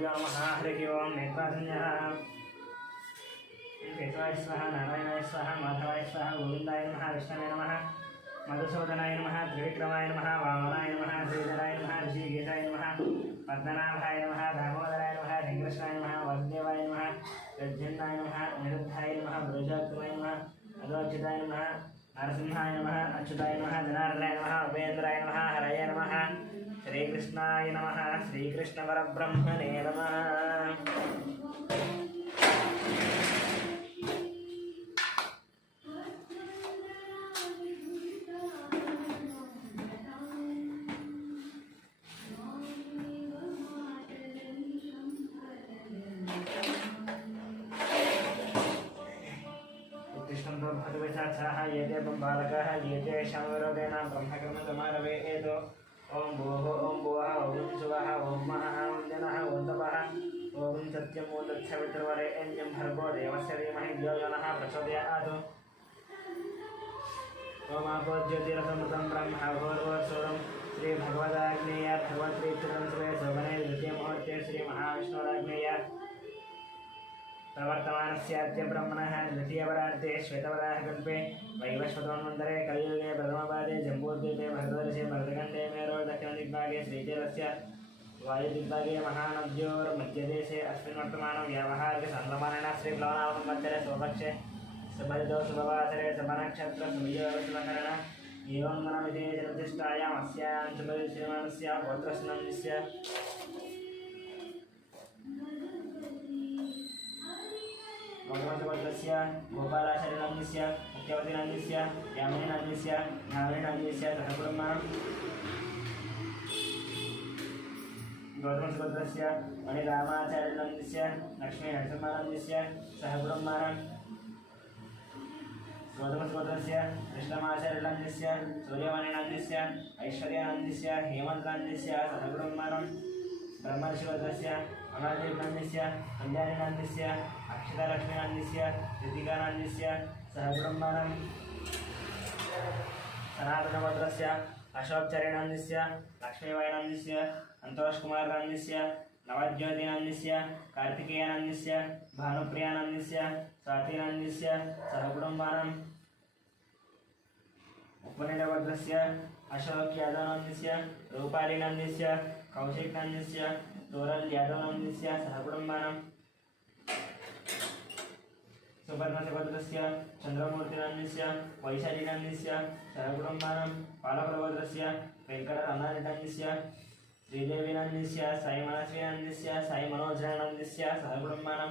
गुरुभ्यो नमः। हरिः ओं। नेत्रासंज्ञः केशवाय स्वाहा, नारायणाय स्वाहा, माधवाय स्वाहा, गोविन्दाय नमः, विष्णवे नमः, मधुसूदनाय नमः, त्रिविक्रमाय नमः, वामनाय नमः, श्रीधराय नमः, ऋषिकेशाय नमः, पद्मनाभाय नमः, दामोदराय नमः, श्रीकृष्णाय नमः, वासुदेवाय नमः, गजन्नाय नमः, निरुद्धाय नमः, पुरुषोत्तमाय नमः, अधोच्युताय नमः, नरसिंहाय नमः, अच्युताय नमः, जनार्दनाय नमः, उपेन्द्राय नमः, हरये नमः, श्रीकृष्णाय नमः, श्रीकृष्णपरब्रह्मणे नमः। ये ते बालकाः ये ते शमरोगेण ब्रह्मकर्मसमारभेतो ॐ भोः ॐ भुवः ॐ सुवः ॐ महः ॐ जनः ॐ तपः ॐ सत्यं ॐ तत्सवितुर्वरेण्यं भर्गो देवस्य धीमहि धियो यो नः प्रचोदयात् ॐ आपो ज्योतिरसमृतं ब्रह्म भोर्भुवस्सुरं श्रीभगवदाग्नेय भगवद्प्रीत्यर्थं श्री शोभने द्वितीयमुहूर्ते श्रीमहाविष्णुराग्नेय प्रवर्तमानस्याद्य ब्रह्मणः द्वितीयवरार्धे श्वेतवराहकल्पे वैवस्वतोन्वन्तरे कलियुगे प्रथमपादे जम्बूद्वीपे भरतवर्षे भरतखण्डे मेरो दक्षिणदिग्भागे श्रीशैलस्य वायुदिग्भागे महानद्योर्मध्यदेशे अस्मिन् वर्तमानं व्यावहारिकसंक्रमणेन श्रीप्लवनामसंवत्सरे स्वपक्षे सुभरितो शुभवासरे शुभनक्षत्रसुविजयवशुभकरण एवं मनमिति प्रतिष्ठायाम् अस्यां शुभश्रीमानस्य पौत्रस्नन्दस्य भगवद्गोत्रस्य गोपालाचार्यनन्दस्य मुख्यवतीनन्दस्य यामिनीनन्दस्य नामिनीनन्दस्य सहकुटुम्बं गौतमगोत्रस्य मणिरामाचार्यनन्दस्य लक्ष्मीनरसिंहानन्दस्य सहकुटुम्बानां गौतमगोत्रस्य कृष्णमाचार्यनन्दस्य सूर्यमणिनन्दस्य ऐश्वर्यानन्दस्य हेमन्तनन्दस्य सहकुटुम्बानां ब्रह्मर्षिगोत्रस्य अमरदीपनन्दस्य कल्याणिनन्दस्य अक्षतालक्ष्मीनन्दस्य ऋतिकानन्दस्य सहकुटुम्बानां सनातनगोत्रस्य अशोकचरणनन्दस्य लक्ष्मीबाईनन्दस्य संतोषकुमारनन्दस्य नवज्योतिनन्दस्य कार्तिकेयनन्दस्य भानुप्रियानन्दस्य स्वातिनन्दस्य सहकुटुम्बानां उपनिलगोत्रस्य अशोक यादवनन्दस्य रूपालीनन्दस्य कौशिकनन्दस्य तोरल यादवनन्दस्य सहकुटुम्बानां सुवर्णगोत्रस्य चन्द्रमूर्तिनन्दस्य वैशालीनन्दस्य सहकुटुम्बानां पालकुलगोत्रस्य वेङ्कटरमणनन्दस्य श्रीदेवीनन्दस्य साईमनस्वीनन्दस्य साईमनोजनन्दस्य सहकुटुम्बानां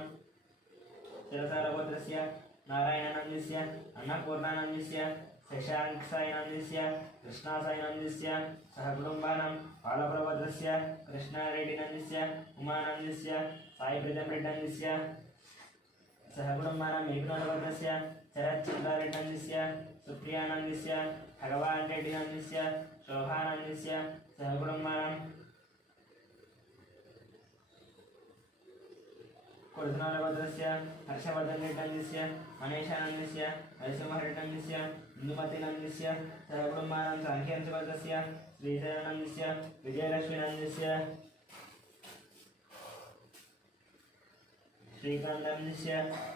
शिरसारगोत्रस्य नारायणनन्दस्य अन्नपूर्णानन्दस्य शशाङ्कसाईनन्दस्य कृष्णासाईनन्दस्य सहकुटुम्बानां पालपुरभद्रस्य कृष्णारेड्डिनन्दस्य उमानन्दस्य साईप्रीतमरेड्डनन्दस्य सहकुटुम्बानां मेघनाडभद्रस्य शरच्चन्द्रारेड्डनन्दस्य सुप्रियानन्दस्य भगवान् रेड्डिनन्दस्य शोभानन्दस्य सहकुटुम्बानां कुर्धनाडभद्रस्य हर्षवर्धनरेड्डनन्दस्य मणेशानन्दस्य नरसिंहरेड्डनन्दस्य इंदुमतीनन्दस्य सहकुटुम्बानां साङ्ख्यंशभद्रस्य श्रीशरणनन्दस्य विजयलक्ष्मीनन्दस्य श्रीकान्तनन्दस्य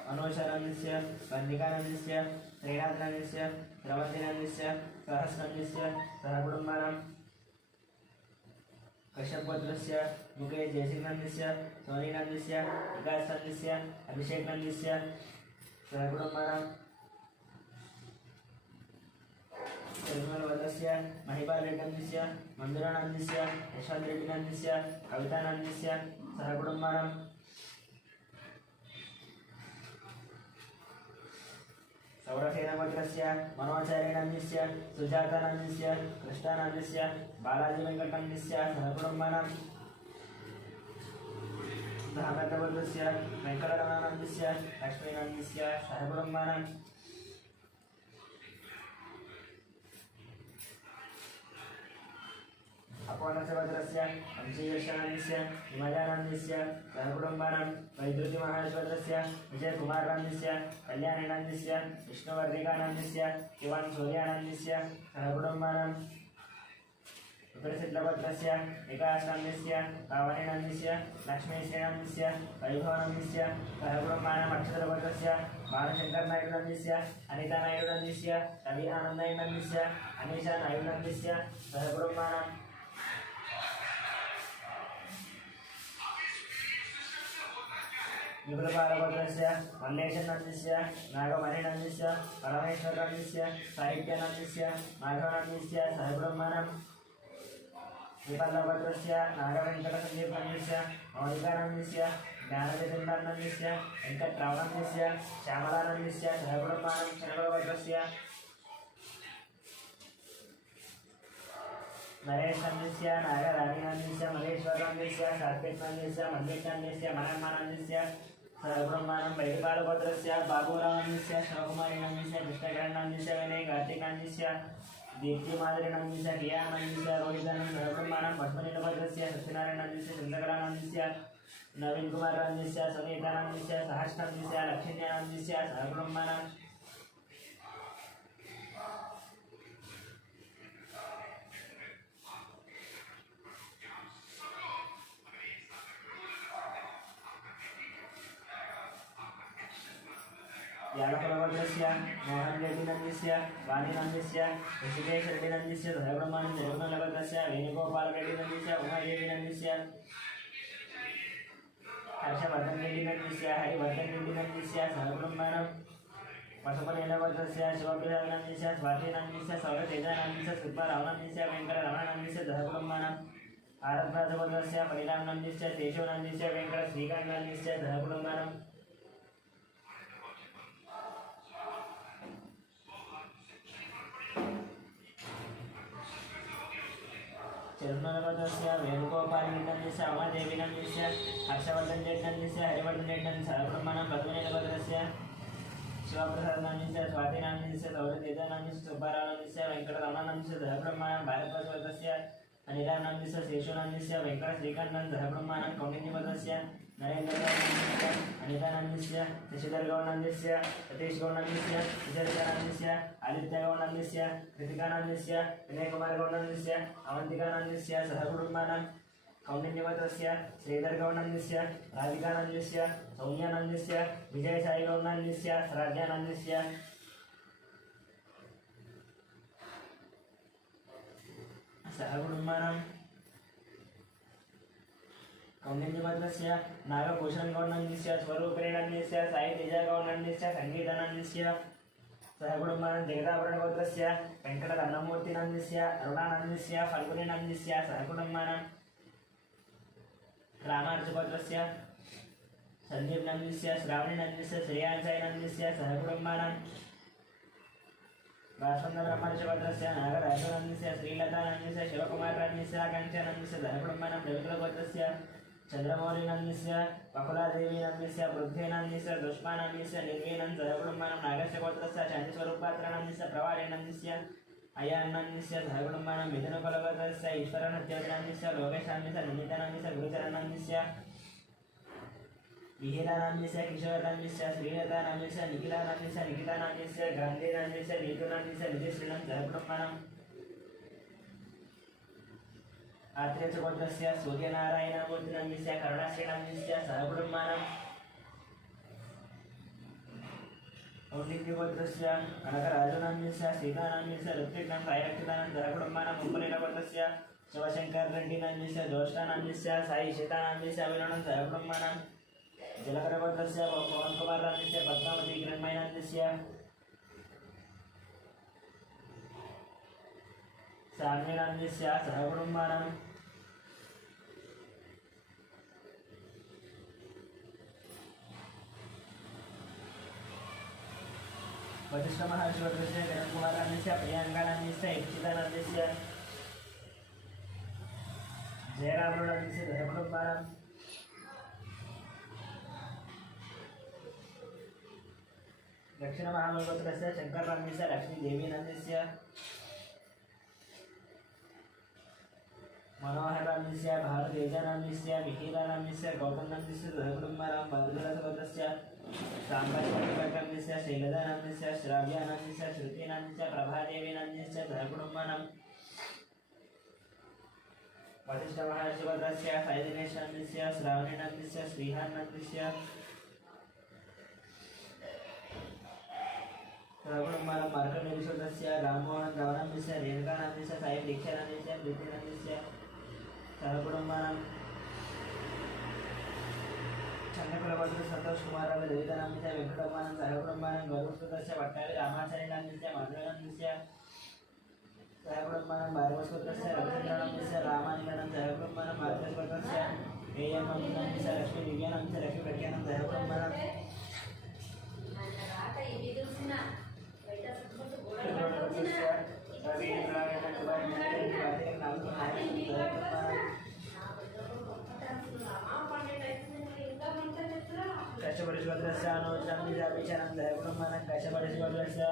मनोजनन्दस्य वन्दिकानन्दस्य श्रीनाथनन्दस्य द्रवन्तिनन्दस्य सहस्रनन्दस्य सहकुटुम्बानां कश्यपगोत्रस्य मुकेश जयसिंहनन्दस्य सोनीनन्दस्य विकासनन्दस्य अभिषेकनन्दस्य सहकुटुम्बानां निर्मलवदस्य महिपालरेड्डनन्दस्य मन्दिरानन्दस्य यशवन्तरेड्डिनन्दस्य कवितानन्दस्य सहकुटुम्बानां सौरसेनगोत्रस्य मनोचार्यनन्दस्य सुजातानन्दस्य कृष्णानन्दस्य बालाजीवेङ्कटनन्दस्य सहकुटुम्बानां धामगोत्रस्य वेङ्कटरमणानन्दस्य लक्ष्मीनन्दस्य सहकुटुम्बानां अपोनसगोत्रस्य वंशीकृष्णानन्दस्य हिमजानन्दस्य सहकुटुम्बानां वैद्युतिमहाश्वत्रस्य विजयकुमारनन्दस्य कल्याणिनन्दस्य विष्णुवर्धिकानन्दस्य इवान् सूर्यानन्दस्य सहकुटुम्बानां उत्तरसिद्धपत्रस्य विकासनन्दस्य पावनेनन्दस्य लक्ष्मीश्रीनन्दस्य वैभवनन्दस्य सहब्रह्माण्डमक्षत्रपत्रस्य बालशङ्करनायुडनन्दस्य अनितानायुडनन्दस्य रवि आनन्दनायुडनन्दस्य अनीशानायुडनन्दस्य सहब्रह्माण्डं विपुलपालपत्रस्य मल्लेशनन्दस्य नागमणिनन्दस्य परमेश्वरनन्दस्य साहित्यानन्दस्य माधवनन्दस्य सहब्रह्माण्डं विपल्लपत्रस्य नागवेङ्कटसन्दीपनन्दस्य मौलिकानन्दस्य ज्ञानचन्द्रानन्दस्य वेङ्कटरावनन्दस्य श्यामलानन्दस्य सहब्रह्माण्डं शनकपत्रस्य नरेशनन्दस्य नागराणीनन्दस्य महेश्वरनन्दस्य सात्विकनन्दस्य मल्लिकानन्दस्य मनन्मानन्दस्य सहब्रह्माण्डं वैदिपालपत्रस्य बाबूरावनन्दस्य शिवकुमारीनन्दस्य कृष्णकिरणनन्दस्य विनय कार्तिकानन्दस्य दीप्तिमाधुरीनन्दस्य कियानन्दस्य रोहितानन्द सहब्रह्माण्डं पद्मनीलपत्रस्य सत्यनारायणनन्दस्य चन्द्रकलानन्दस्य नवीनकुमारनन्दस्य सुनीतानन्दस्य सहस्रनन्दस्य लक्ष्मीनन्दस्य सहब्रह्माण्डं यादवपत्रस्य मोहनरेड्डिनन्दस्य वाणीनन्दस्य ऋषिकेशरेड्डिनन्दस्य सहब्रह्माण्डं जगन्नाथपत्रस्य वेणुगोपालरेड्डिनन्दस्य उमादेवीनन्दस्य हर्षवर्धनरेड्डिनन्दस्य हरिवर्धनरेड्डिनन्दस्य सहब्रह्माण्डं पशुपतिनन्दपत्रस्य शिवप्रसादनन्दस्य स्वातिनन्दस्य सौरतेजानन्दस्य सुब्बारावनन्दस्य वेङ्कटरमणनन्दस्य सहब्रह्माण्डं भारद्वाजपत्रस्य परिणामनन्दस्य केशवनन्दस्य वेङ्कटश्रीकान्तनन्दस्य सहब्रह्माण्डं चरुणपत्रस्य वेणुगोपालरेड्डिनन्दस्य उमादेवीनन्दस्य हर्षवर्धनरेड्डिनन्दस्य हरिवर्धनरेड्डिनन्दस्य सहब्रह्माण्डं पद्मनीलपत्रस्य शिवप्रसादनन्दस्य स्वातिनन्दस्य सौरतेजानन्दस्य सुब्बारावनन्दस्य वेङ्कटरमणनन्दस्य सहब्रह्माण्डं भारद्वाजपत्रस्य अनिरानन्दस्य शेषानन्दस्य वेङ्कटश्रीकान्तनन्दस्य सहब्रह्माण्डं कौण्डिन्यपत्रस्य नरेन्द्रगौडनन्दस्य अनितानन्दस्य शशिधरगौडनन्दस्य सतीशगौडनन्दस्य विजयनन्दस्य आदित्यगौडनन्दस्य कृतिकानन्दस्य विनयकुमारगौडनन्दस्य अवन्तिकानन्दस्य सहब्रह्माण्डं कौण्डिन्यपत्रस्य श्रीधरगौडनन्दस्य राधिकानन्दस्य सौम्यानन्दस्य विजयसाईगौडनन्दस्य राज्यानन्दस्य सहब्रह्माण्डं कौण्डिन्यपत्रस्य नागभूषणगौडनन्दस्य स्वरूपरेणन्दस्य साईतेजगौडनन्दस्य सङ्गीतानन्दस्य सहकुटुम्बानं जगदाभरणपत्रस्य वेङ्कटरमणमूर्तिनन्दस्य अरुणानन्दस्य फल्गुनीनन्दस्य सहकुटुम्बानं रामार्जुपत्रस्य सन्दीपनन्दस्य श्रावणीनन्दस्य श्रेयांसाईनन्दस्य सहकुटुम्बानं वासवन्तब्रह्मर्षपत्रस्य नागराजनन्दस्य श्रीलतानन्दस्य शिवकुमारनन्दस्य आकाङ्क्षानन्दस्य सहकुटुम्बानं रविकुलपत्रस्य चन्द्रमौलिनन्दस्य वकुलादेवीनन्दस्य पृथ्वीनन्दस्य दुष्मानन्दस्य निर्वीनन्दस्य सहकुटुम्बानं नागस्य गोत्रस्य शान्तिस्वरूपपात्रनन्दस्य प्रवाळीनन्दस्य अयानन्दस्य सहकुटुम्बानं मिथुनकुलपत्रस्य ईश्वरनद्योतिनन्दस्य लोकेशानन्दस्य नन्दितानन्दस्य गुरुचरणनन्दस्य विहितानन्दस्य किशोरनन्दस्य श्रीलतानन्दस्य निखिलानन्दस्य निखितानन्दस्य गान्धीनन्दस्य नीतुनन्दस्य निधिश्रीनन्दस्य सहकुटुम्बानं आत्रेयगोत्रस्य सूर्यनारायणमूर्तिनन्दस्य करुणाश्रीनन्दस्य सहकुटुम्बानं कौण्डिन्यगोत्रस्य कनकराजुनन्दस्य सीतानन्दस्य ऋत्विकनन्दस्य सायरक्षितानन्दस्य सहकुटुम्बानं मुम्बलीगोत्रस्य शिवशङ्कररेड्डिनन्दस्य ज्योष्ठानन्दस्य साई सीतानन्दस्य अभिनन्दस्य सहकुटुम्बानं जलकरगोत्रस्य पवनकुमारनन्दस्य पद्मावती किरणमयनन्दस्य साम्यनन्दस्य सहकुटुम्बानं वसिष्ठमहर्षिगोत्रस्य किरणकुमारनन्दस्य प्रियङ्कानन्दस्य इप्सितानन्दस्य जयरामनन्दस्य सहकुटुम्बानं दक्षिणमहामूलगोत्रस्य शङ्करनन्दस्य लक्ष्मीदेवीनन्दस्य मनोहरनन्दस्य भारतेजानन्दस्य मिहिरानन्दस्य गौतमनन्दस्य सहकुटुम्बानं भद्रगोत्रस्य साम्बशिवनन्दस्य शैलजानन्दस्य श्राव्यानन्दस्य श्रुतिनन्दस्य प्रभादेवीनन्दस्य सहकुटुम्बानं वसिष्ठ महर्षिवर्गस्य सायदिनेशनन्दस्य श्रावणीनन्दस्य श्रीहानन्दस्य रघुकुमारं मार्कण्डेयसुतस्य राममोहन रावणन्दस्य रेणुकानन्दस्य साई दीक्षानन्दस्य प्रीतिनन्दस्य सहकुटुम्बानां चन्द्रकुलपत्र संतोष कुमार देवितानन्दस्य वेङ्कटरमणं सहकुटुम्बानां गौरवसुतस्य भट्टारि रामाचार्यनन्दस्य माधवनन्दस्य सहकुटुम्बानां भार्गवसुतस्य रविचन्द्रनन्दस्य रामानिलनं सहकुटुम्बानां मार्गसुतस्य एयमनन्दस्य लक्ष्मी दिव्यानन्दस्य लक्ष्मी प्रज्ञानं सहकुटुम्बानां कश्यपरिषवद्रस्य अनुजनन्दस्य सहकुटुम्बानां कश्यपरिषवद्रस्य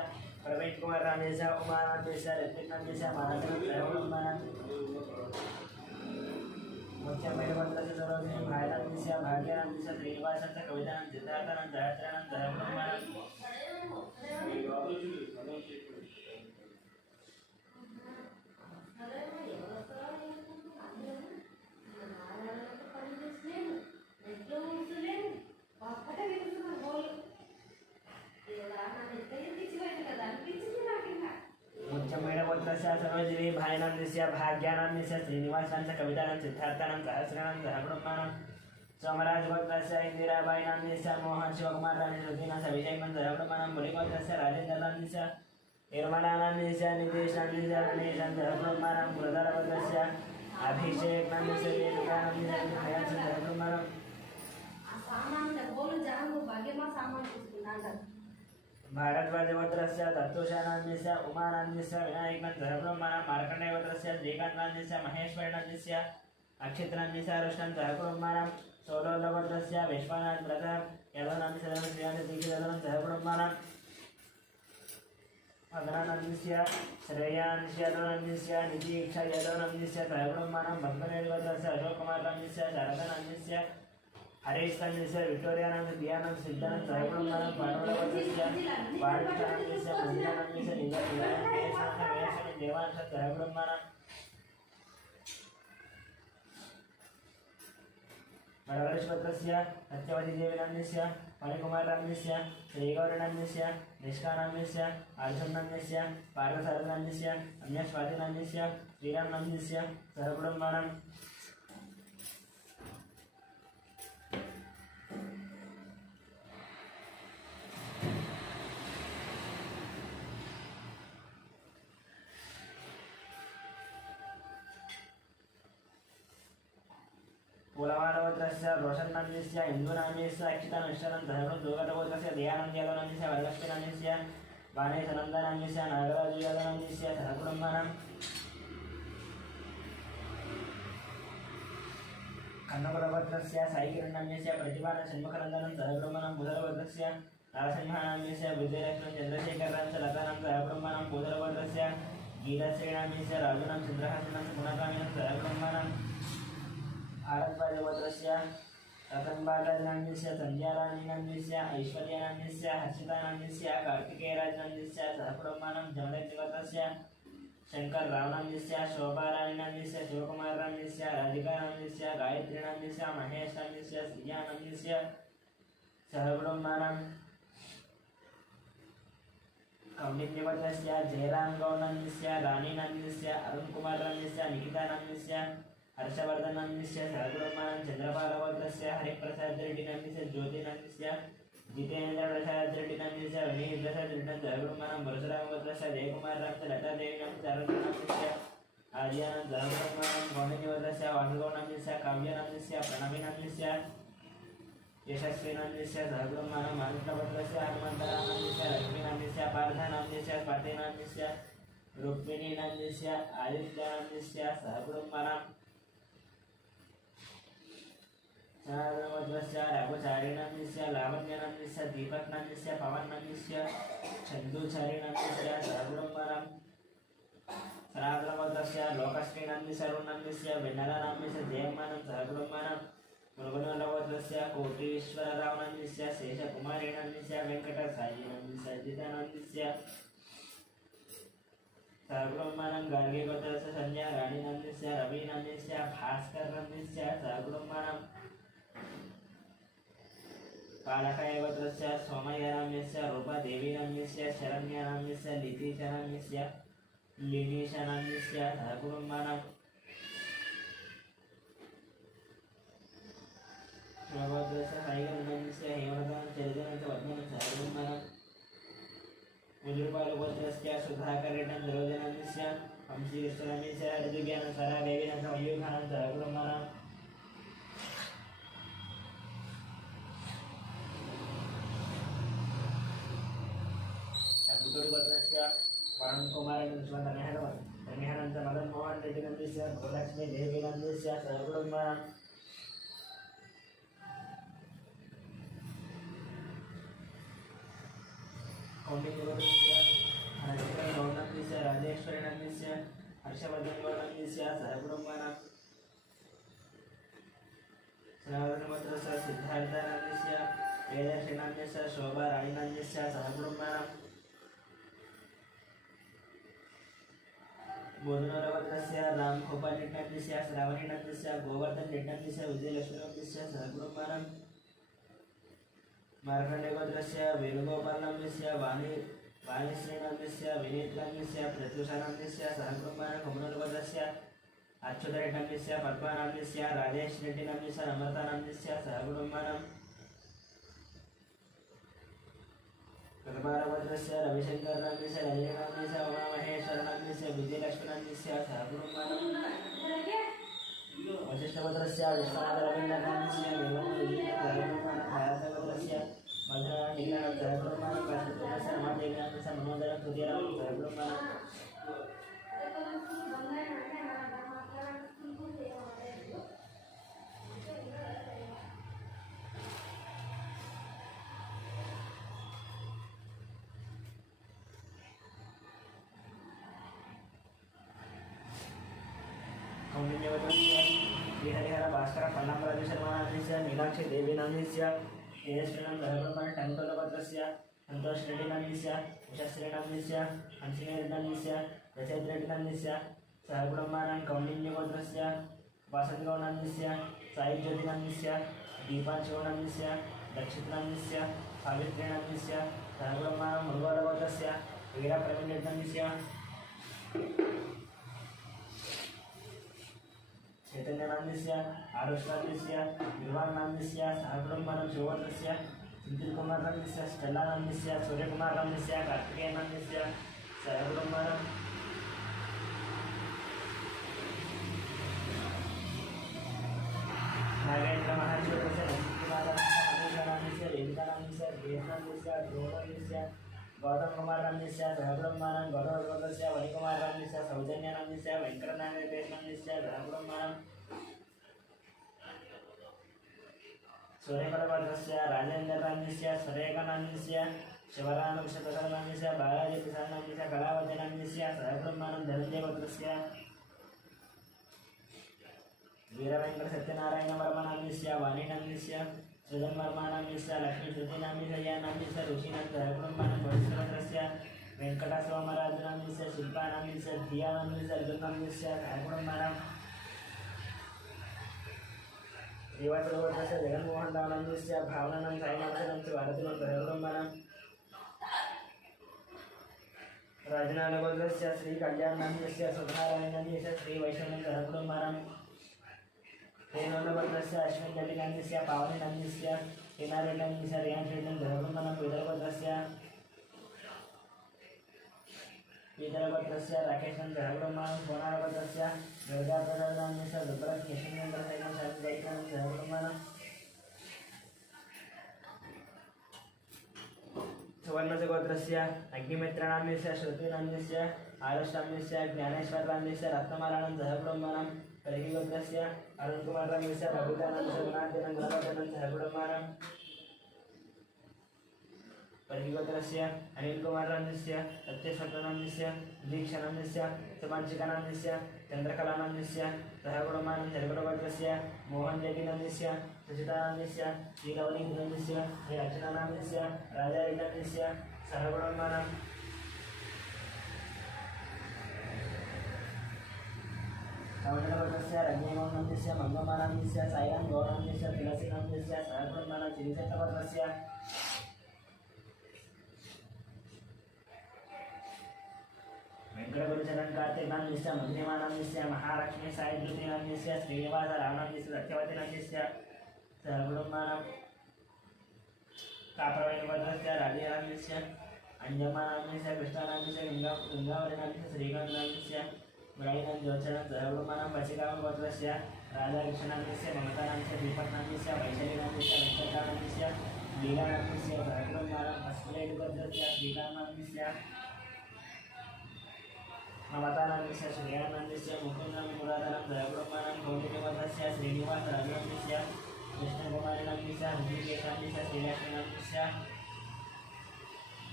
प्रवीण कुमार रामेशः उमानन्दस्य ऋत्विकनन्दस्य मानसनन्दस्य सहकुटुम्बानां मुख्यमैलवद्रस्य सरोजिनी भायनन्दस्य भाग्यानन्दस्य श्रीनिवासस्य कवितानं सिद्धार्थनं सहस्रानं सहकुटुम्बानां सरोजिनी भायनन्दस्य भाग्यानन्दस्य श्रीनिवासनन्दस्य कवितानं सिद्धार्थनं सहस्रानं सहकुटुम्बानां सोमराजगोत्रस्य इंदिराबाईनन्दस्य मोहन शिवकुमार रामेशुद्दीनस्य विजयनन्दस्य सहकुटुम्बानां मुनिगोत्रस्य राजेन्द्रनन्दस्य निर्मलानन्दस्य नितेशनन्दस्य गणेशनन्दस्य सहकुटुम्बानां गुरुधरगोत्रस्य अभिषेकनन्दस्य रेणुकानन्दस्य भयनन्दस्य सहकुटुम्बानां भारद्वाजगोत्रस्य दत्तुषानन्दस्य उमानन्दस्य विनायकनन्दस्य सहकुटुम्बानां मार्कण्डेयगोत्रस्य श्रीकान्तनन्दस्य महेश्वरनन्दस्य अक्षितनन्दस्य रुष्णं सहकुटुम्बानां सोलोल्लगोत्रस्य विश्वनाथ प्रताप यादवनन्दस्य श्रीकान्तदीक्षितनन्दस्य सहकुटुम्बानां अग्रनन्दस्य श्रेयानन्दस्य यादवनन्दस्य नितीक्षा यादवनन्दस्य सहकुटुम्बानां भक्तनेरगोत्रस्य अशोककुमारनन्दस्य शारदानन्दस्य हरीशनन्दस्य विक्टोरियानन्द दियानन्द सिद्धानन्द सहकुटुम्बानां पांडवगोत्रस्य बालकृष्णानन्दस्य मंदिरानन्दस्य निगमनन्दस्य देवानन्दस्य सहकुटुम्बानां मडगरेश्वरस्य सत्यवतीदेवीनन्दस्य मणिकुमारनन्दस्य श्रीगौरीनन्दस्य निष्कानन्दस्य अर्जुननन्दस्य पार्थसारथनन्दस्य अन्यस्वातिनन्दस्य श्रीरामनन्दस्य सहकुटुम्बानां पुलवानगोत्रस्य रोशननन्दस्य हिन्दूनामस्य अक्षितानन्दस्य दुर्गटगोत्रस्य दयानन्द यादवनन्दस्य वरलक्ष्मीनन्दस्य वाणेशनन्दनन्दस्य नागराजु यादवनन्दस्य सहकुटुम्बानां कन्नकुलगोत्रस्य साईकिरणनन्दस्य प्रतिभानषण्मुखनन्दनं सहकुटुम्बानां बुधरगोत्रस्य नरसिंहनन्दस्य विजयलक्ष्मी चन्द्रशेखरनन्दस्य लतानन्द सहकुटुम्बानां बुधरगोत्रस्य गीताश्रीनन्दस्य राजुनं चन्द्रहासनं गुणकामिनं सहकुटुम्बानां भारद्वाजगोत्रस्य रतनबालानन्दस्य संध्याराणीनन्दस्य ऐश्वर्यानन्दस्य हर्षितानन्दस्य कार्तिकेयराजनन्दस्य सहकुटुम्बानां जमदग्निगोत्रस्य शंकर रावनन्दस्य शोभाराणीनन्दस्य शिवकुमारनन्दस्य राधिकानन्दस्य गायत्रीनन्दस्य महेशनन्दस्य श्रियानन्दस्य सहकुटुम्बानां कौंडिन्यगोत्रस्य जयरामगौडनन्दस्य रानीनन्दस्य अरुणकुमारनन्दस्य निकितानन्दस्य हर्षवर्धननन्दस्य सहकुटुम्बानां चन्द्रपालगोत्रस्य हरिप्रसादरेड्डिनन्दस्य ज्योतिनन्दस्य जितेन्द्रप्रसादरेड्डिनन्दस्य विनीतप्रसादरेड्डिनन्दस्य सहकुटुम्बानां परशुरामगोत्रस्य जयकुमारनन्दस्य लतादेवीनन्दस्य अरुणनन्दस्य आर्यानन्द सहकुटुम्बानां गौंडिन्यगोत्रस्य वासुगौडनन्दस्य काव्यानन्दस्य प्रणवीनन्दस्य यशस्वीनन्दस्य सहकुटुम्बानां मानसगोत्रस्य हनुमन्तरानन्दस्य लक्ष्मीनन्दस्य पार्थानन्दस्य स्पर्धिनन्दस्य रुक्मिणीनन्दस्य आदित्यानन्दस्य सहकुटुम्बानां सनातनगोत्रस्य रघुचारिनन्दस्य लावण्यनन्दस्य दीपकनन्दस्य पवननन्दस्य चन्दुचारिनन्दस्य सहकुटुम्बानां सनातनगोत्रस्य लोकश्रीनन्दस्य अरुणनन्दस्य वेन्नलानन्दस्य जयमानं सहकुटुम्बानां मुरुगनगोत्रस्य कोटीश्वररावनन्दस्य शेषकुमारीनन्दस्य वेङ्कटसायिनन्दस्य जितानन्दस्य सहकुटुम्बानां गार्गे गोत्रस्य संज्ञा राणीनन्दस्य रविनन्दस्य भास्करनन्दस्य सहकुटुम्बानां पालकाय गोत्रस्य सोमयनन्दस्य रूपादेवीनन्दस्य शरण्यनन्दस्य लितीशनन्दस्य लिनीशनन्दस्य सहकुटुम्बानां शिवगोत्रस्य साईगणनन्दस्य हेमरतां चरितनन्दस्य पद्मनन्दस्य सहकुटुम्बानां मुजुर्पालगोत्रस्य सुधाकरेणं द्रौजनन्दस्य वंशीकृष्णनन्दस्य ऋतुज्ञानसरा देवीनन्दस्य मयूखानं सहकुटुम्बानां गोत्रस्य वरणकुमारनन्दस्य मदन मोहन रेड्डिनन्दस्य गोलक्ष्मी देवीनन्दस्य सहकुटुम्बानां कौंडिन्यगोत्रस्य हर्षवर्धनगौडनन्दस्य राजेश्वरीनन्दस्य हर्षवर्धनगौडनन्दस्य सहकुटुम्बानां सनातनगोत्रस्य सिद्धार्थनन्दस्य वेदर्षिनन्दस्य शोभा राणीनन्दस्य सहकुटुम्बानां बोधनगोत्रस्य रामगोपाल रेड्डिनन्दस्य श्रावणीनन्दस्य गोवर्धन रेड्डिनन्दस्य विजयलक्ष्मीनन्दस्य सहकुटुम्बानां मार्कण्डेयगोत्रस्य वेणुगोपालनन्दस्य वाणीश्रीनन्दस्य विनीतनन्दस्य प्रत्युषानन्दस्य सहकुटुम्बानां कुमरगोत्रस्य अच्युतरेड्डिनन्दस्य पद्मानन्दस्य राजेश रेड्डिनन्दस्य नम्रतानन्दस्य सहकुटुम्बानां गणपालगोत्रस्य रविशंकरनन्दस्य रजनीनन्दस्य उमामहेश्वरनन्दस्य विजयलक्ष्मीनन्दस्य सहकुटुम्बानां वशिष्ठगोत्रस्य विश्वनाथरवीन्द्रनन्दस्य भारतगोत्रस्य मधुरानीलनन्दस्य सहकुटुम्बानां काशीगोत्रस्य रमादेवीनन्दस्य मनोदरं तृतीयरामं सहकुटुम्बानां श्रीहरिहर भास्कर पल्लंराजु शर्मानन्दस्य मीनाक्षी देवीनन्दस्य तेजस्विनं सहकुटुम्बानां टङ्कलगोत्रस्य संतोष रेड्डिनन्दस्य उषश्रीनन्दस्य हंसिनीरेड्डिनन्दस्य रचयित रेड्डिनन्दस्य सहकुटुम्बानां कौंडिन्यगोत्रस्य वासन्तगौडनन्दस्य साई ज्योतिनन्दस्य दीपांशुगौडनन्दस्य दक्षितनन्दस्य सावित्रीनन्दस्य सहकुटुम्बानां मुरुगोलगोत्रस्य वीरप्रवीणरेड्डिनन्दस्य चैतन्यनन्दस्य आरुषनन्दस्य निर्वाणनन्दस्य सहकुटुम्बानां शिवगोत्रस्य सिद्धिकुमारनन्दस्य स्टेल्लानन्दस्य सूर्यकुमारनन्दस्य कार्तिकेयनन्दस्य सहकुटुम्बानां नागेन्द्रमहर्षिगोत्रस्य नन्दकुमारनन्दस्य रेणुकानन्दस्य देवनन्दस्य ध्रुवनन्दस्य गौतम कुमारनन्दस्य सहकुटुम्बानां गौरवगोत्रस्य वनिकुमारनन्दस्य सौजन्यनन्दस्य वेङ्कटनागेशनन्दस्य सहकुटुम्बानां सूर्यकुलगोत्रस्य राजेन्द्रनन्दस्य सुरेखनन्दस्य शिवरामकृष्णप्रसादनन्दस्य बालाजीप्रसादनन्दस्य कलावतीनन्दस्य सहकुटुम्बानां धनञ्जयगोत्रस्य वीरवेङ्कटसत्यनारायणवर्मनन्दस्य वाणीनन्दस्य सुजन्वर्मानन्दस्य लक्ष्मीश्रुतिनन्दस्य ऋषिनन्दस्य सहकुटुम्बानां भविष्यगोत्रस्य वेङ्कटसोमराजनन्दस्य शिल्पानन्दस्य धियानन्दस्य अर्जुननन्दस्य सहकुटुम्बानां श्रीवासगोत्रस्य जगन्मोहनरावनन्दस्य भावनानन्द साईनाथनन्दस्य भारतीनन्दस्य सहकुटुम्बानां राजनानगोत्रस्य श्रीकल्याणनन्दस्य सुधारायणनन्दस्य श्रीवैष्णवनन्दस्य सहकुटुम्बानां रेणुगोत्रस्य अश्विनजटिनन्दस्य पावनीनन्दस्य हेनारेड्डिनन्दस्य रेणुशेड्डिनन्दस्य सहकुटुम्बानां पीतलगोत्रस्य राकेशनन्दस्य सहकुटुम्बानां कोणारगोत्रस्य गौजाप्रसादनन्दस्य दुर्गलक्ष्मी यशवन्तन्द्रसैनं जैनन्दस्य सहकुटुम्बानां सुवर्णजगोत्रस्य अग्निमित्रनन्दस्य श्रुतिनन्दस्य आरुषनन्दस्य ज्ञानेश्वरनन्दस्य रत्नमालानन्दस्य सहकुटुम्बानां परिगोत्रस्य अरुणकुमारनन्दस्य रघुदानन्दस्य गुणार्जनन्दस्य सहकुटुम्बानां परिगोत्रस्य अनिलकुमारनन्दस्य सत्यसत्यनन्दस्य दीक्षानन्दस्य सुमंशिकानन्दस्य चन्द्रकलानन्दस्य सहकुटुम्बानां जलकुलगोत्रस्य मोहनरेड्डिनन्दस्य सुचितानन्दस्य श्रीरवणीनन्दस्य श्रीरक्षणानन्दस्य राजारेड्डिनन्दस्य सहकुटुम्बानां गौरस्य रज्ञगौनन्दस्य मङ्गमानन्दस्य सायं गौनन्दस्य तुलसीनन्दस्य सहकुर्मण चिरिचक्रपत्रस्य वेंकटगुरुचरण कार्तिकनन्दस्य मध्यमानन्दस्य महालक्ष्मी सायद्रुतिनन्दस्य श्रीनिवास रामनन्दस्य सत्यवतीनन्दस्य सहकुर्मण कापरवैनपत्रस्य राजेनन्दस्य अंजमानन्दस्य कृष्णानन्दस्य गंगावतीनन्दस्य श्रीकान्तनन्दस्य मुरळीनन्दोच्चरण सहकुर्मण पशिकामपत्रस्य राधाकृष्णानन्दस्य ममतानन्दस्य दीपकनन्दस्य वैशालीनन्दस्य वेंकटानन्दस्य लीलानन्दस्य सहकुर्मण अस्मलेटपत्रस्य श्रीरामनन्दस्य ममतानन्दस्य श्रेयानन्दस्य मुकुन्दं मुरादनं सहकुर्मण कौटिल्यपत्रस्य श्रीनिवास राघवनन्दस्य कृष्णकुमारिनन्दस्य हृषिकेशानन्दस्य श्रीलक्ष्मीनन्दस्य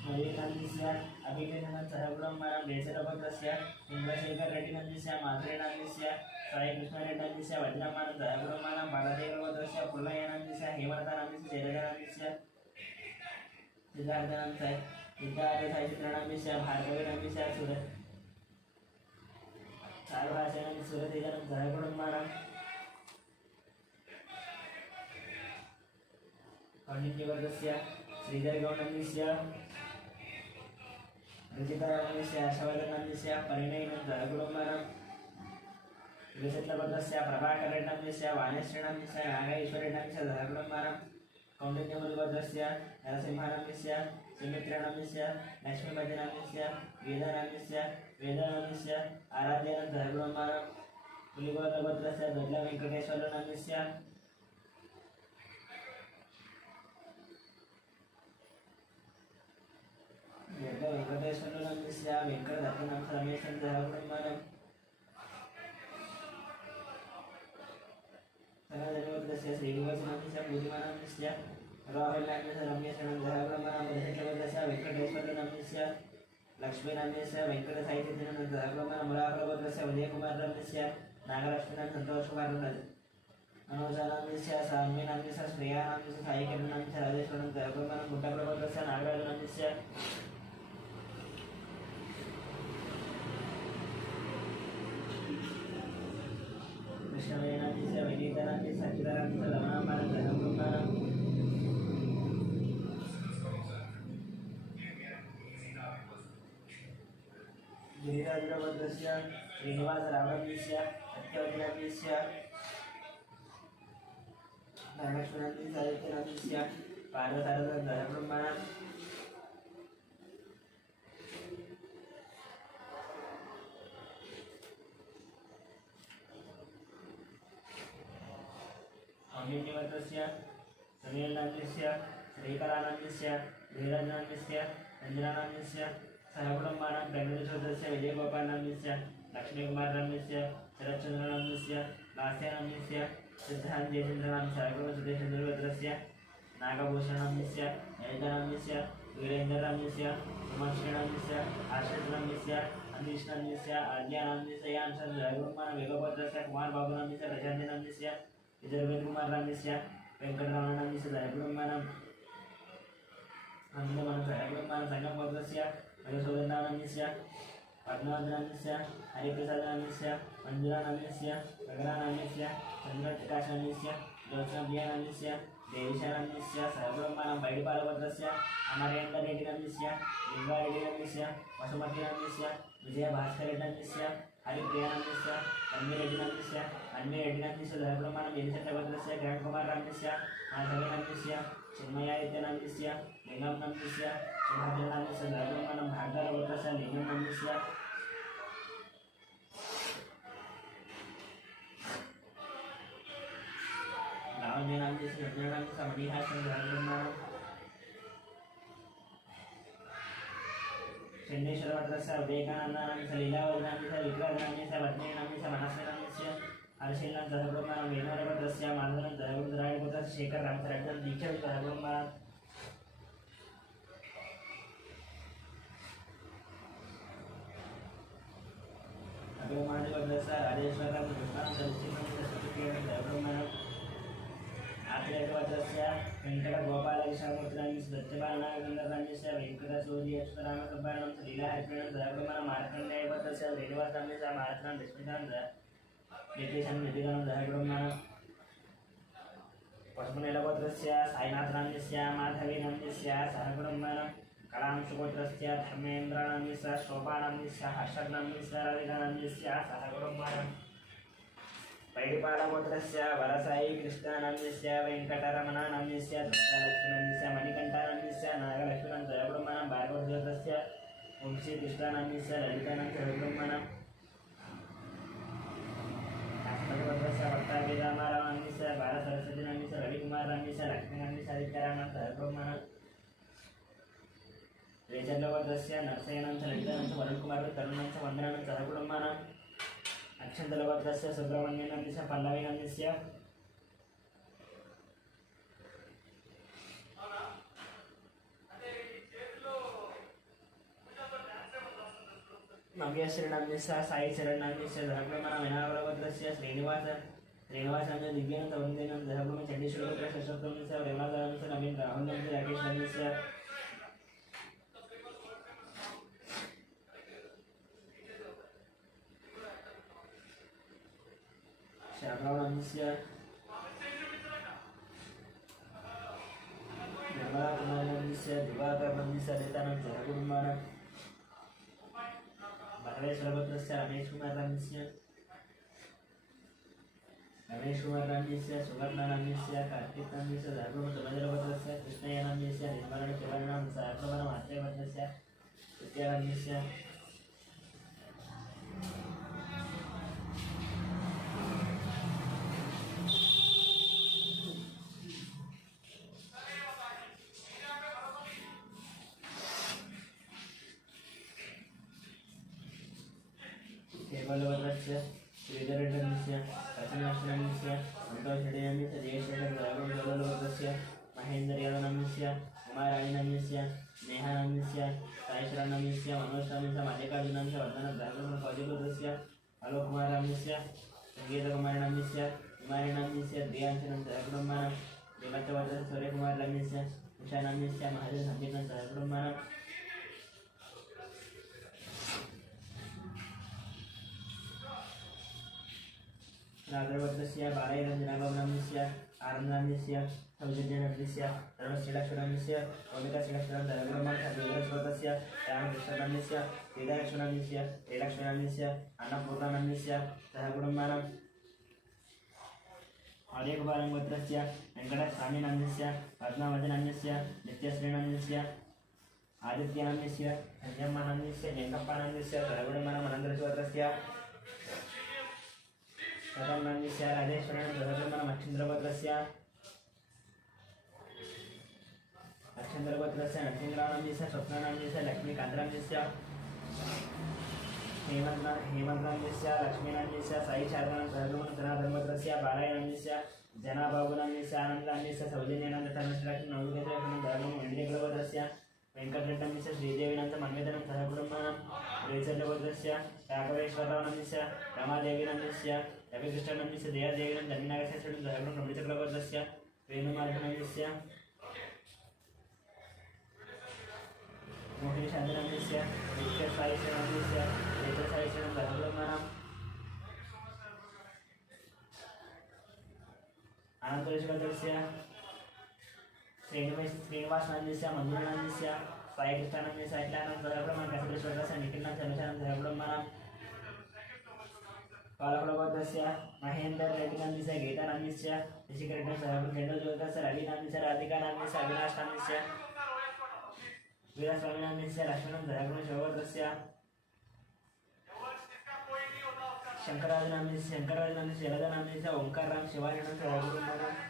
मयूरनन्दस्य अभिनन्दनं सहकुर्मण बेसरपत्रस्य चन्द्रशेखर रेड्डिनन्दस्य माधुरीनन्दस्य साई कृष्णरेड्डनन्दस्य वज्रमान सहकुर्मण बालदेवपत्रस्य पुल्लयनन्दस्य हेमलतानन्दस्य जयराजनन्दस्य सिद्धार्थनन्दस्य सिद्धार्थसाईचित्रणन्दस्य भार्गवीनन्दस्य सुरत चारुभाषणं सुरतेजनं सहकुर्मण कौंडिन्यवर्गस्य श्रीधरगौनन्दस्य रुचिकरानन्दस्य हर्षवर्धनन्दस्य परिणयनं सहकुर्मण विशेषपत्रस्य प्रभाकरेड्डनन्दस्य वाणेश्वरनन्दस्य नागेश्वरेड्डनन्दस्य सहकुर्मण कौंडिन्यवर्गस्य नरसिंहानन्दस्य सुमित्रानन्दस्य लक्ष्मीपतिनन्दस्य वेदानन्दस्य वेदानन्दस्य आराध्यनं सहकुर्मण पुलिगोत्रपत्रस्य दొడ్ల वेंकटेश्वरनन्दस्य वेंकटेश्वरनन्दस्य वेंकटदत्तनन्दस्य रमेशं सहकुर्मण सनदनोत्रस्य श्रीनिवासनन्दस्य पूजिमानन्दस्य राहुलनन्दस्य रमेशं सहकुर्मण विशेषपत्रस्य वेंकटेश्वरनन्दस्य लक्ष्मीनन्दस्य वेंकटसाईचित्रणं सहकुर्मण मुराफलपत्रस्य उदयकुमारनन्दस्य नागलक्ष्मीनन्दस्य संतोषकुमारनन्दस्य मनोजानन्दस्य सान्वीनन्दस्य श्रेयानन्दस्य साईकिरणनन्दस्य राजेश्वरं सहकुर्मण गुड्डप्रपत्रस्य नागराजनन्दस्य कृष्णवेनन्दस्य विनीतानन्दस्य सच्चिदानन्दस्य रमणानन्दस्य सहकुर्मण गिरिराजपत्रस्य श्रीनिवास रामनन्दस्य सत्यवतीनन्दस्य नागलक्ष्मीनन्दस्य साहित्यनन्दस्य पार्थसारथं सहकुर्मण कौंडिन्यवर्गस्य सुनीलनन्दस्य श्रीकलानन्दस्य धीरजनन्दस्य रञ्जनानन्दस्य सहकुर्मण बेंगलूरुचोदस्य विजयगोपालनन्दस्य लक्ष्मीकुमारनन्दस्य शरच्चन्द्रनन्दस्य लास्यानन्दस्य सिद्धान्तजयचन्द्रनाथ सहकुर्मसुदेशचन्द्रभद्रस्य नागभूषणनन्दस्य ललितानन्दस्य वीरेन्द्रनन्दस्य उमाश्रीनन्दस्य आश्रितनन्दस्य अनीशनन्दस्य आद्यानन्दस्य यांशन सहकुर्मण वेगोपत्रस्य कुमारबाबुनन्दस्य प्रशान्तिनन्दस्य विजयकुमारनन्दस्य वेंकटरमणनन्दस्य सहकुर्मण नन्दमन सहकुर्मण संगमपत्रस्य मधुसूदनानन्दस्य पद्मावतीनन्दस्य हरिप्रसादानन्दस्य मंजुलानन्दस्य गगनानन्दस्य चन्द्रप्रकाशानन्दस्य ज्योत्स्नाप्रियानन्दस्य देवीशानन्दस्य सहकुर्मण बैडपालपत्रस्य अमरेन्द्ररेड्डिनन्दस्य लिंगारेड्डिनन्दस्य वसुमतीनन्दस्य विजयभास्करेड्डिनन्दस्य हरिप्रियानन्दस्य अन्मीरेड्डिनन्दस्य अन्मीरेड्डिनन्दस्य सहकुर्मण विनिशत्रपत्रस्य किरणकुमारनन्दस्य माधवीनन्दस्य चिन्मयादित्यनन्दस्य लिंगमनन्दस्य सुभाद्रनन्दस्य सहकुर्मण भागवतस्य लिंगमनन्दस्य लावण्यनन्दस्य रञ्जनानन्दस्य मणिहासं सहकुर्मण चन्देश्वरपत्रस्य उदयकानन्दानन्दस्य लीलावतीनन्दस्य विग्रहनन्दस्य पद्मिनन्दस्य मनस्विनन्दस्य हर्षिलं सहकुर्मण वेणुरपत्रस्य माधवनं सहकुर्मरायपत्रस्य शेखर रामचरण्जन दीक्षित सहकुर्मण अभिमानिपत्रस्य राजेश्वरं कृष्णानन्दस्य सहकुर्मण आत्रेयपत्रस्य वेंकटगोपालकृष्णमूर्तिनन्दस्य सत्यपालनागन्दरनन्दस्य वेंकटसूर्येश्वरामसुब्बारणं लीलाहरिप्रियं सहकुर्मण मार्कण्डेयपत्रस्य श्रीनिवासनन्दस्य मारतनं लक्ष्मीकान्तस्य नित्यशं नितिगणं दहब्रह्मणं पशुपतिगोत्रस्य साईनाथनाम्यस्य माधवीनाम्यस्य सहब्रह्मणं कलांशुगोत्रस्य धर्मेन्द्रनाम्यस्य शोभानाम्यस्य हर्षनाम्यस्य रविनाम्यस्य सहब्रह्मणं पैडिपालगोत्रस्य वरसाई कृष्णानाम्यस्य वेङ्कटरमणानाम्यस्य दत्तलक्ष्मणाम्यस्य मणिकण्ठानाम्यस्य नागलक्ष्मणं सहब्रह्मणं भार्गवगोत्रस्य वंशी कृष्णानाम्यस्य ललितानां सहब्रह्मणं भगवतस्य वक्ताभिरामारामान्यस्य बालसरस्वतीनाम्यस्य रविकुमारनाम्यस्य लक्ष्मीनाम्यस्य आदित्यरामां सहब्रह्मणं वेचर्लगोत्रस्य नरसयनां ललितानां वरुणकुमारं तरुणां वन्दनां सहब्रह्मणं अक्षन्तलगोत्रस्य सुब्रह्मण्यनाम्यस्य पल्लवीनाम्यस्य नव्यश्रीनाम्यस्य साईचरणनाम्यस्य सहब्रह्मणं विनावलगोत्रस्य श्रीनिवासान्य दिव्यानन्दवन्देनं सहब्रह्म चण्डीश्वरगोत्रस्य शशोत्तमस्य रेमादानस्य नवीन राहुलनाम्यस्य राकेशनाम्यस्य श्यामरावनाम्यस्य निर्मलाकुमारनाम्यस्य दिवाकरनाम्यस्य ललितानां सहब्रह्मणं बसवेश्वरगोत्रस्य रमेशकुमारनाम्यस्य सुवर्णनाम्यस्य कार्तिकनाम्यस्य सहब्रह्म सुभद्रगोत्रस्य कृष्णयनाम्यस्य निर्मलशिवरणां सहब्रह्मणं आत्रेयगोत्रस्य तृतीयनाम्यस्य केवलवरस्य श्रीधरनाम्यस्य प्रसन्नलक्ष्मणाम्यस्य सन्तोषनाम्यस्य जयशेखरगोत्रस्य महेन्द्रयादवनाम्यस्य उमाराणीनाम्यस्य नेहानाम्यस्य साईशरणनाम्यस्य मनोजनाम्यस्य मल्लिकार्जुनाम्यस्य वर्धनभद्रगोत्रस्य कौजिगोत्रस्य अलोकुमारनाम्यस्य संगीतकुमारनाम्यस्य कुमारीनाम्यस्य द्वियांशनं सहब्रह्मणं देवत्वगोत्रस्य सूर्यकुमारनाम्यस्य उषानाम्यस्य महादेवसंकीर्णं सहब्रह्मणं नागरगोत्रस्य बालैरञ्जनाभवनाम्यस्य आनन्दनाम्यस्य सौजन्यनाम्यस्य सर्वश्रीलक्ष्मणाम्यस्य ओमिकाश्रीलक्ष्मणं सहब्रह्मणं सर्वेश्वरस्य रामकृष्णनाम्यस्य सीतालक्ष्मणाम्यस्य श्रीलक्ष्मणाम्यस्य अन्नपूर्णानाम्यस्य सहब्रह्मणं आर्यकुमारगोत्रस्य वेङ्कटस्वामिनाम्यस्य पद्मावतीनाम्यस्य नित्यश्रीनाम्यस्य आदित्यनाम्यस्य संयमनाम्यस्य जयकप्पानाम्यस्य सहब्रह्मणं अनन्तरगोत्रस्य सदानन्दस्य राजेश्वरं सहब्रह्मणं अक्षन्द्रगोत्रस्य नरसिंहरावनाम्यस्य स्वप्नानाम्यस्य लक्ष्मीकान्तनाम्यस्य हेमन्तनाम्यस्य लक्ष्मीनाम्यस्य साईचारणां सहब्रह्मणं सनातनगोत्रस्य बालायनाम्यस्य जनाबाबुनाम्यस्य आनन्दनाम्यस्य सौजन्यानन्द धर्मश्रीलक्ष्मी नवगोत्रस्य धर्मं इन्द्रियकुलगोत्रस्य वेङ्कटरेड्डनाम्यस्य श्रीदेवीनां मन्वेदनं सहब्रह्मणं वेचर्लगोत्रस्य राघवेश्वररावनाम्यस्य रमादेवीनाम्यस्य रविकृष्णनाम्यस्य दयादेवीनं जमीनागस्य सहब्रह्मणं वृचकुलगोत्रस्य वेणुमार्गनाम्यस्य मोहिनीशान्तनाम्यस्य नित्यसाईशनाम्यस्य नेत्रसाईशनं सहब्रह्मणं अनन्तरेश्वरस्य श्रीनिवासनाम्यस्य मन्दिरनाम्यस्य साईकृष्णानाम्यस्य अखिलानं सहब्रह्मणं कसरेश्वरस्य निखिलनं सर्वशानं सहब्रह्मणं कालकुलगोत्रस्य महेन्द्ररेड्डिनाम्यस्य गीतानाम्यस्य ऋषिकरेड्डं सहब्रह्मण्डोज्योतस्य रविनाम्यस्य राधिकानाम्यस्य अविनाशनाम्यस्य वीरस्वामिनाम्यस्य लक्ष्मणं सहब्रह्म शिवगोत्रस्य शङ्कराजनाम्यस्य जलदनाम्यस्य ओंकारराम शिवाजिनं सहब्रह्मणं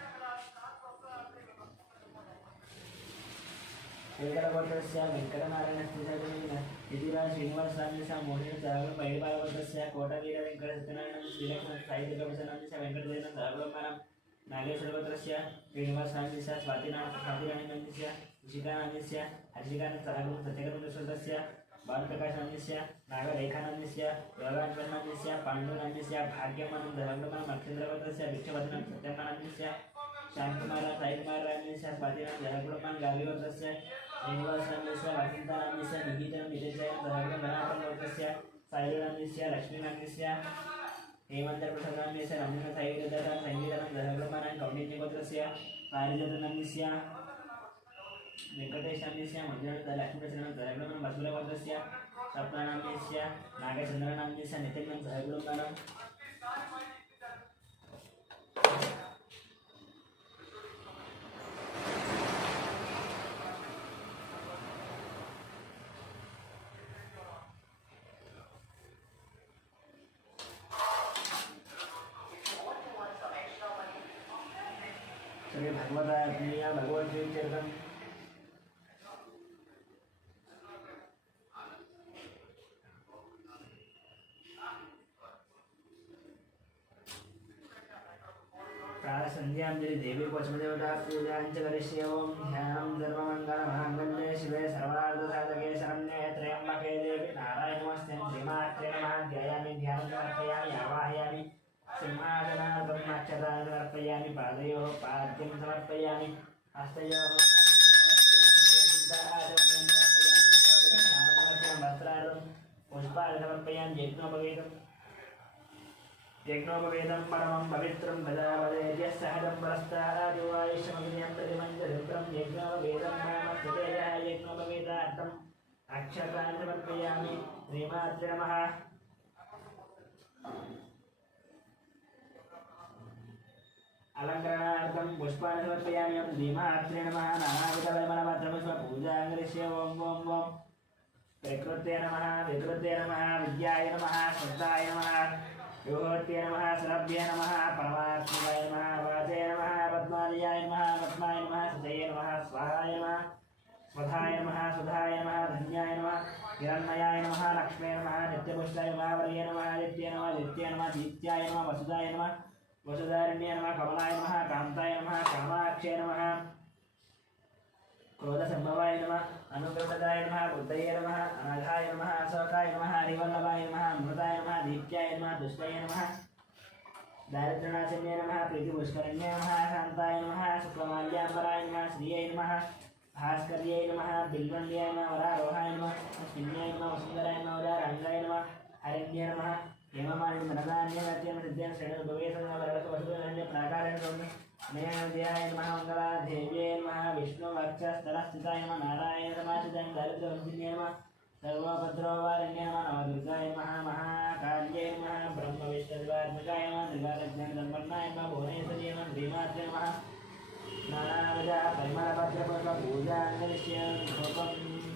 वेङ्कटगोत्रस्य वेङ्कटनारायणस्य यतिराज श्रीनिवासनाम्यस्य मोहिनी सहब्रह्म पैडिपालगोत्रस्य कोटवीरवेङ्कटसत्यनारायणं श्रीलक्ष्मण साहित्यकविशनाम्यस्य वेङ्कटदेवनं सहब्रह्मणं नागेश्वरगोत्रस्य श्रीनिवासनाम्यस्य स्वातिराणीनाम्यस्य ऋषिकानाम्यस्य हर्षिकानं सहब्रह्म सत्यकर्मकृष्णस्य बालप्रकाशनाम्यस्य नागरेखानाम्यस्य योगान्वरनाम्यस्य पाण्डुनाम्यस्य भाग्यमानं सहब्रह्मणं अक्षन्द्रगोत्रस्य भिक्षपतिनं सत्यमानाम्यस्य शान्तकुमार साईकुमारनाम्यस्य स्वातिनां सहब्रह्मणं गाविगोत्रस्य श्रीनिवासनाम्यस्य वसन्तनाम्यस्य निहितं निजजयं सहब्रह्मणापनगोत्रस्य साईनाम्यस्य लक्ष्मीनाम्यस्य हेमन्तप्रसन्नान्यस्य रम्यथैर्यदतं सङ्गीतं दशब्रह्मणां कौण्डिन्यगोत्रस्य पारिजातनन्दस्य वेङ्कटेशान्यस्य मञ्जुनाथलक्ष्मीप्रसन्नं दशब्रह्मणं वसुलगोत्रस्य सप्तनाम्यस्य नागचन्द्रनाम्यस्य नितिनं दशब्रह्मणं श्री भगवतात्मीय भगवद्गीतार्थं प्रातःसन्ध्याञ्जलि देवी पचमदेवता पूजां च करिष्ये ॐ ध्यानं सर्वमङ्गलमाङ्गल्ये शिवे सर्वार्थसाधके शरण्ये त्र्यम्बके देवी नारायणमस्ते श्रीमात्रे नमः ध्यायामि ध्यानं समर्पयामि आवाहयामि सिंहासनार्थं नक्षत्राणि समर्पयामि पादयोः पाद्यं समर्पयामि हस्तयोः वस्त्रार्थं पुष्पाणि समर्पयामि यज्ञोपवेदं परमं पवित्रं गदावदेर्यः सहजं परस्तादिवायुष्यमग्निं प्रतिमञ्जरित्रं यज्ञोपवेदं नाम सुतेजः यज्ञोपवेदार्थम् अक्षतानि समर्पयामि श्रीमात्रे नमः अलङ्करणार्थं पुष्पाणि समर्पयामि श्रीमात्रे नमः नानाविधपरिमलपत्रपुष्पपूजां करिष्ये ॐ ॐ ॐ प्रकृते नमः विकृते नमः विद्याय नमः श्रद्धाय नमः योगवत्ये नमः सरभ्ये नमः परमात्माय नमः वाचे नमः पद्मालयाय नमः पद्माय नमः सुजये नमः स्वाहाय नमः स्वधाय नमः सुधाय नमः धन्याय नमः हिरण्मयाय नमः लक्ष्मे नमः नित्यपुष्टाय नमः वर्ये नमः आदित्ये नमः दित्ये नमः दीत्याय नमः वसुदाय नमः वसुधारण्ये नमः कमलाय नमः कान्ताय नमः कामाक्षे नमः क्रोधसम्भवाय नमः अनुग्रहदाय नमः बुद्धये नमः अनाघाय नमः अशोकाय नमः हरिवल्लभाय नमः अमृताय नमः दीप्त्याय नमः दुष्टये नमः दारिद्र्यनाशिन्ये नमः प्रीतिपुष्करण्ये नमः शान्ताय नमः शुक्लमाल्याम्बराय नमः श्रिये नमः भास्कर्ये नमः बिल्वन्द्याय नमः वरारोहाय नमः अस्मिन्याय नमः वसुन्धराय नमः उदाराङ्गाय नमः हरिण्ये नमः हेममालिं मनदान्यमत्यं सिद्ध्यं श्रेणुभवेशवरवसुवसुधन्य प्राकारेण सौम्य नयनदेहाय नमः मङ्गलादेव्ये नमः विष्णुवक्षस्थलस्थिताय नमः नारायणसमाश्रिताय दारिद्र्यवंशिन्ये नमः सर्वोपद्रववारिण्ये नमः नवदुर्गाय नमः महाकाल्ये नमः ब्रह्मविष्णुदेवात्मकाय नमः त्रिकालज्ञानसम्पन्नाय नमः भुवनेश्वर्ये नमः श्रीमात्रे नमः नानाविध परिमलपत्रपुष्पपूजां करिष्ये धूपम्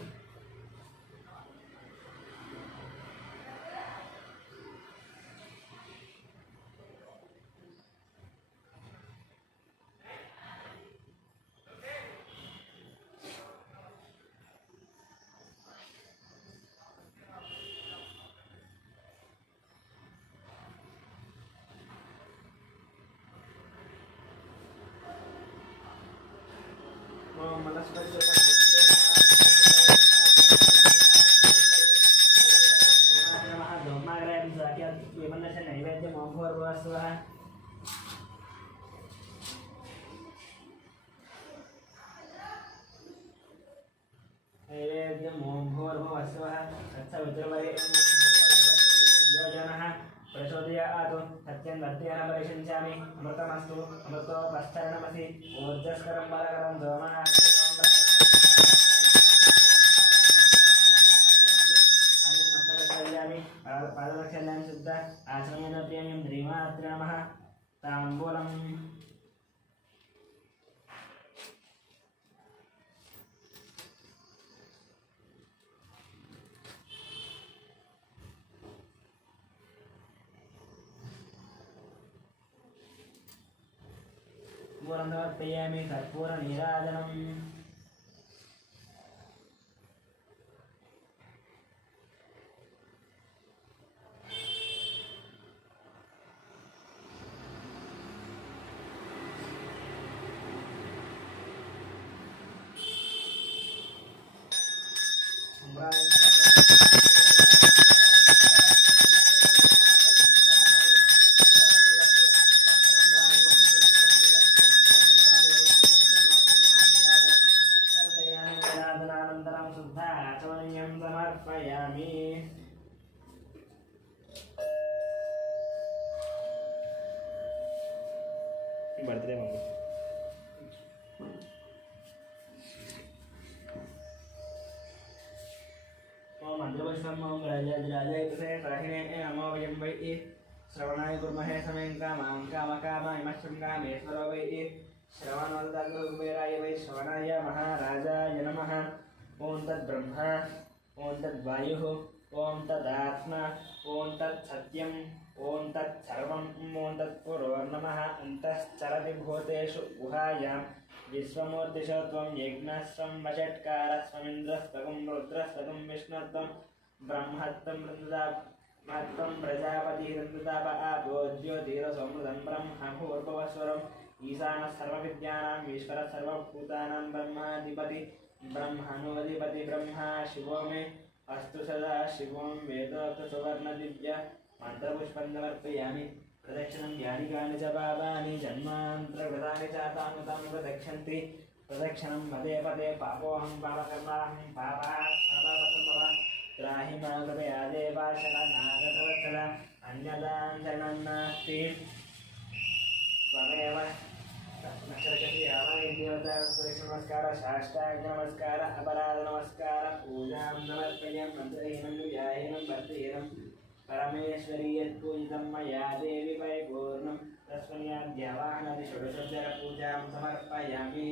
नैवेद्यं ओंभोर्भुवस्वः नैवेद्यं ओंभोर्भुवस्वः तत्सवितुर्वरेण्यः प्रचोदयात् सत्यं वर्तेन परिषिञ्चामि अमृतमस्तु अमृतोपस्थरणमसि ऊर्जस्करं बलकरं सोमः पादरक्षल्यामि शुद्ध आश्रमेण प्रियं श्रीमात्रे नमः ताम्बूलम् कर्पूरं समर्पयामि कर्पूरनीराजनम् ब्रह्मं राजाधिराजाय कृते राहिणे नमो वयं वै श्रवणाय कुर्महे समयं कामां कामकामायमश्वं कामेश्वरो वै श्रवणोदकुबेराय वै श्रवणाय महाराजाय नमः ॐ तद्ब्रह्मा ॐ तद्वायुः ॐ तदात्मा ॐ तत्सत्यम् ॐ तत्सर्वम् ॐ तत्पुरोर्नमः अन्तश्चरति भूतेषु गुहायां विश्वमूर्तिशत्वं यज्ञस्वं वषट्कारस्वमिन्द्रस्त्वं रुद्रस्त्वं विष्णुत्वं ब्रह्मत्वं महत्त्वं प्रजापतिरन्दताप आपो ज्योतिरसमृतं ब्रह्म भूर्भुवस्वरम् ईशानः सर्वविद्यानाम् ईश्वरः सर्वभूतानां ब्रह्माधिपति ब्रह्मणोऽधिपति ब्रह्मा शिवो मे अस्तु सदा शिवों वेदोक्तसुवर्णदिव्य मन्त्रपुष्पं समर्पयामि प्रदक्षिणं यानिकानि च पापानि जन्मान्तरकृतानि च तानि तानि प्रदक्षन्ति प्रदक्षिणं पदे पदे पापोऽहं पापकर्माहं पापात्मपापसम्भवः त्राहि मां कृपया देवाशरनागतवत्सल अन्यदां शरणं नास्ति त्वमेव नमस्कार साष्टांग नमस्कार अपराध नमस्कार पूजा नमस्पयं मंत्रहीनं व्याहीनं भक्तिहीनं परमेश्वरी यत्पूजितं मया देवी परिपूर्णं तस्मन्याद्यावाहनदि षोडशोपचार पूजां समर्पयामि।